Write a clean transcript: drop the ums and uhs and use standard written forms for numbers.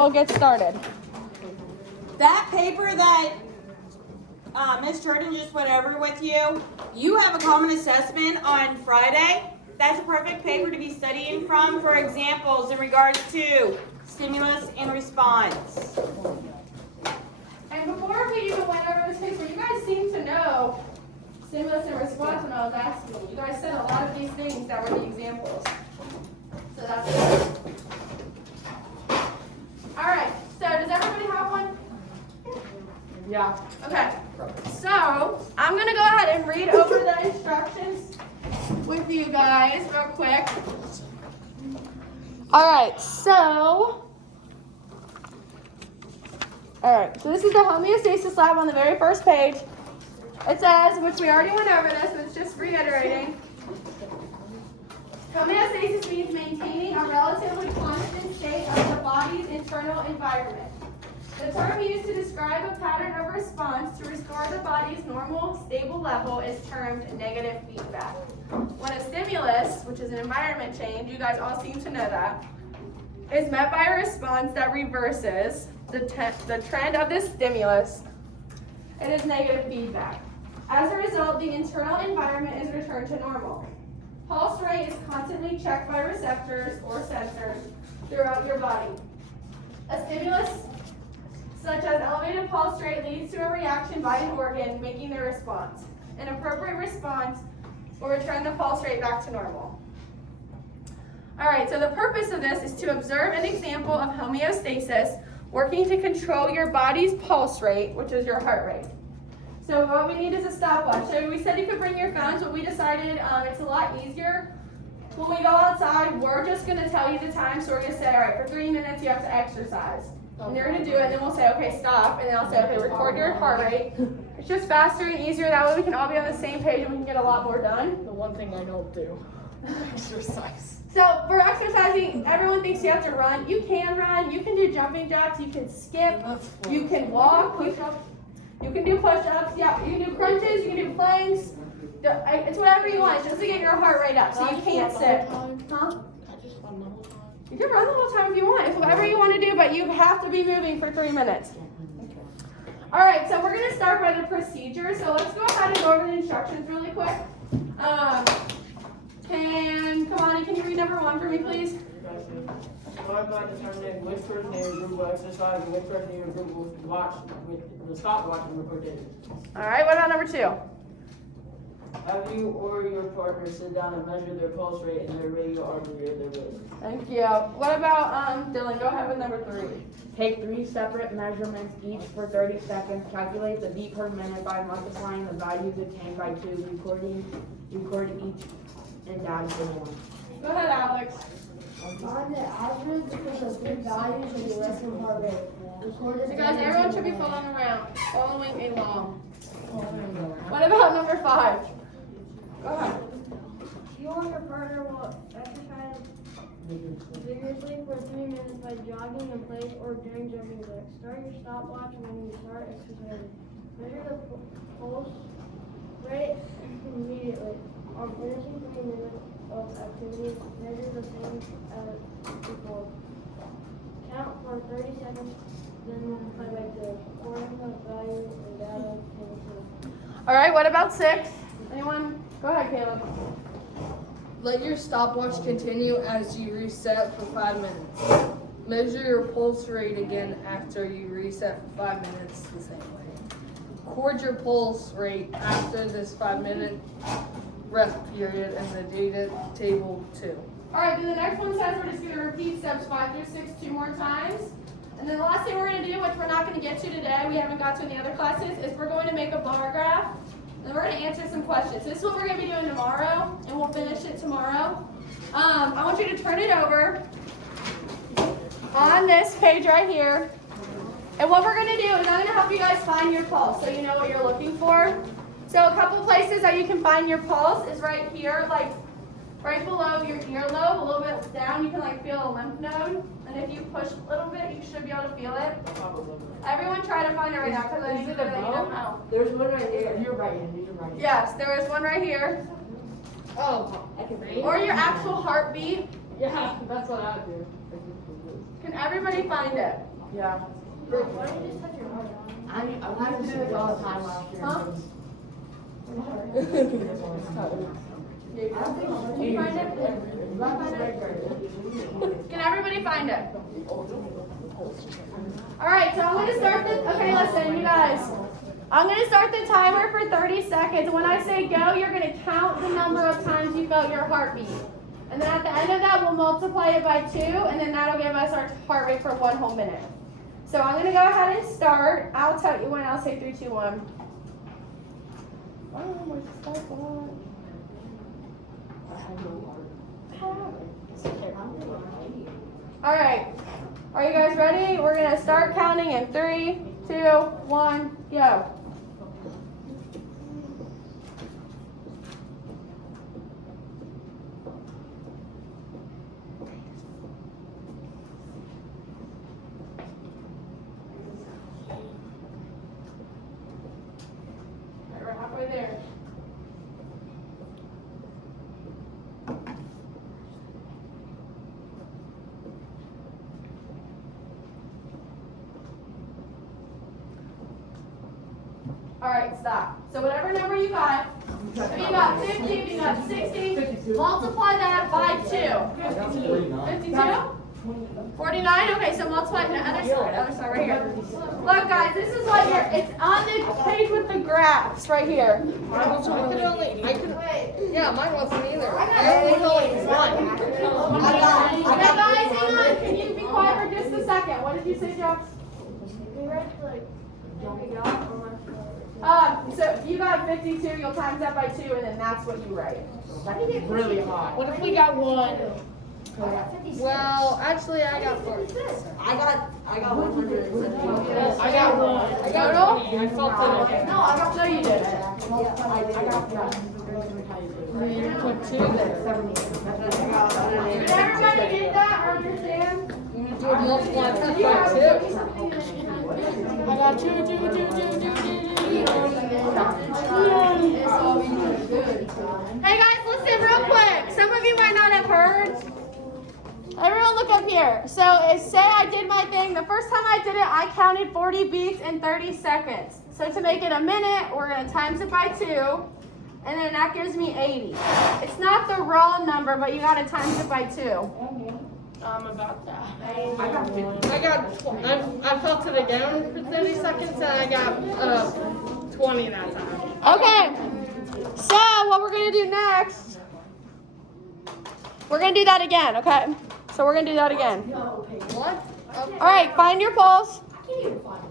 We'll get started. That paper that Ms. Jerdon just went over with you, you have a common assessment on Friday. That's a perfect paper to be studying from for examples in regards to stimulus and response. And before we even went over this paper, you guys seem to know stimulus and response when I was asking you. You guys said a lot of these things that were the examples. So that's good. All right, so does everybody have one? Yeah. Okay, so I'm going to go ahead and read over the instructions with you guys real quick. All right, so this is the homeostasis lab on the very first page. It says, which we already went over this, but it's just reiterating. Homeostasis means maintaining a relatively constant state of the body's internal environment. The term used to describe a pattern of response to restore the body's normal, stable level is termed negative feedback. When a stimulus, which is an environment change, you guys all seem to know that, is met by a response that reverses the trend of this stimulus, it is negative feedback. As a result, the internal environment is returned to normal. Pulse rate is constantly checked by receptors or sensors throughout your body. A stimulus, such as elevated pulse rate, leads to a reaction by an organ making their response. An appropriate response will return the pulse rate back to normal. All right, so the purpose of this is to observe an example of homeostasis working to control your body's pulse rate, which is your heart rate. So what we need is a stopwatch. So we said you could bring your phones, but we decided it's a lot easier. When we go outside, we're just going to tell you the time. So we're going to say, all right, for 3 minutes you have to exercise. And you're going to do it, and then we'll say, okay, stop. And then I'll say, okay, record your heart rate. It's just faster and easier. That way we can all be on the same page and we can get a lot more done. The one thing I don't do, exercise. So for exercising, everyone thinks you have to run. You can run. You can do jumping jacks. You can skip. You can walk. You can do push-ups. Yeah, you can do crunches. You can do planks. It's whatever you want. It's just to get your heart rate up, so you can't sit. Huh? You can run the whole time if you want. It's whatever you want to do, but you have to be moving for 3 minutes. All right, so we're going to start by the procedure. So let's go ahead and go over the instructions really quick. Kamani, can you read number 1 for me, please? Start by determining which person in your group will exercise and which person in your group will watch with the stopwatch and record data. All right, what about number 2? Have you or your partner sit down and measure their pulse rate and their radial artery of their wrist. Thank you. What about Dylan? Go ahead with number 3. Take 3 separate measurements each for 30 seconds. Calculate the beat per minute by multiplying the values obtained by 2. Record each and data for 1. Go ahead, Alex. Find the average of the big values of the resting heart rate. So guys, everyone should be following along. What about number 5? Go ahead. You and your partner will exercise vigorously for 3 minutes by jogging in place or doing jumping jacks. Start your stopwatch when you start exercising. Measure the pulse rate immediately. On finishing 3 minutes of activity, measure the same as before. Count for 30 seconds, then multiply by 2. Recording the value and data can. All right, what about 6? Anyone? Go ahead, Caleb. Let your stopwatch continue as you reset for 5 minutes. Measure your pulse rate again after you reset for 5 minutes the same way. Record your pulse rate after this 5-minute rest period in the data table 2. All right, then the next one says we're just going to repeat steps 5 through 6 2 more times. And then the last thing we're going to do, which we're not going to get to today, we haven't got to in the other classes, is we're going to make a bar graph. And we're going to answer some questions. This is what we're going to be doing tomorrow, and we'll finish it tomorrow. I want you to turn it over on this page right here. And what we're going to do is I'm going to help you guys find your pulse so you know what you're looking for. So a couple places that you can find your pulse is right here, like right below your earlobe, a little bit down, you can like feel a lymph node. And if you push a little bit, you should be able to feel it. Everyone try to find it right now because I think that you don't know. There's one right here. You're right. Yes, there is one right here. Oh, Or your actual heartbeat. Yeah, that's what I do. Can everybody find it? Yeah. Why don't you just touch your heart? I had to do this all the time last year. Huh? Can you find it? Can everybody find it? Alright, so I'm going to start okay, listen, you guys. I'm going to start the timer for 30 seconds. When I say go, you're going to count the number of times you felt your heartbeat. And then at the end of that, we'll multiply it by 2, and then that'll give us our heart rate for 1 whole minute. So I'm going to go ahead and start. I'll tell you when. I'll say 3, 2, 1. Oh, where's the stopwatch? All right. Are you guys ready? We're going to start counting in 3, 2, 1, go. We're halfway there. All right, stop. So whatever number you got, if you got 50, if you got 60, multiply that by 2. 52? 49? Okay, so multiply the other side right here. Look, guys, this is what it's on the page with the graphs right here. Yeah, mine wasn't either. I only know like one. Okay, guys, hang on. Can you be quiet for just a second? What did you say, Jeff? We read like what we got or So you got 52, you'll times that by 2, and then that's what you write. Really hot. What if we got one? Well, actually, I got 4. I got 100. I got one. I got Total? I felt it. No, I don't know you did. You put 2 there. Did everybody get that or understand? You need to multiply that You have by 2. something. I got 2. Hey guys, listen real quick. Some of you might not have heard. Everyone look up here. So say I did my thing. The first time I did it, I counted 40 beats in 30 seconds. So to make it a minute, we're going to times it by 2. And then that gives me 80. It's not the raw number, but you got to times it by 2. About that. I felt it again for 30 seconds and I got 20 that time. Okay. So what we're going to do next, we're going to do that again, okay? So we're going to do that again. What? All right, find your pulse.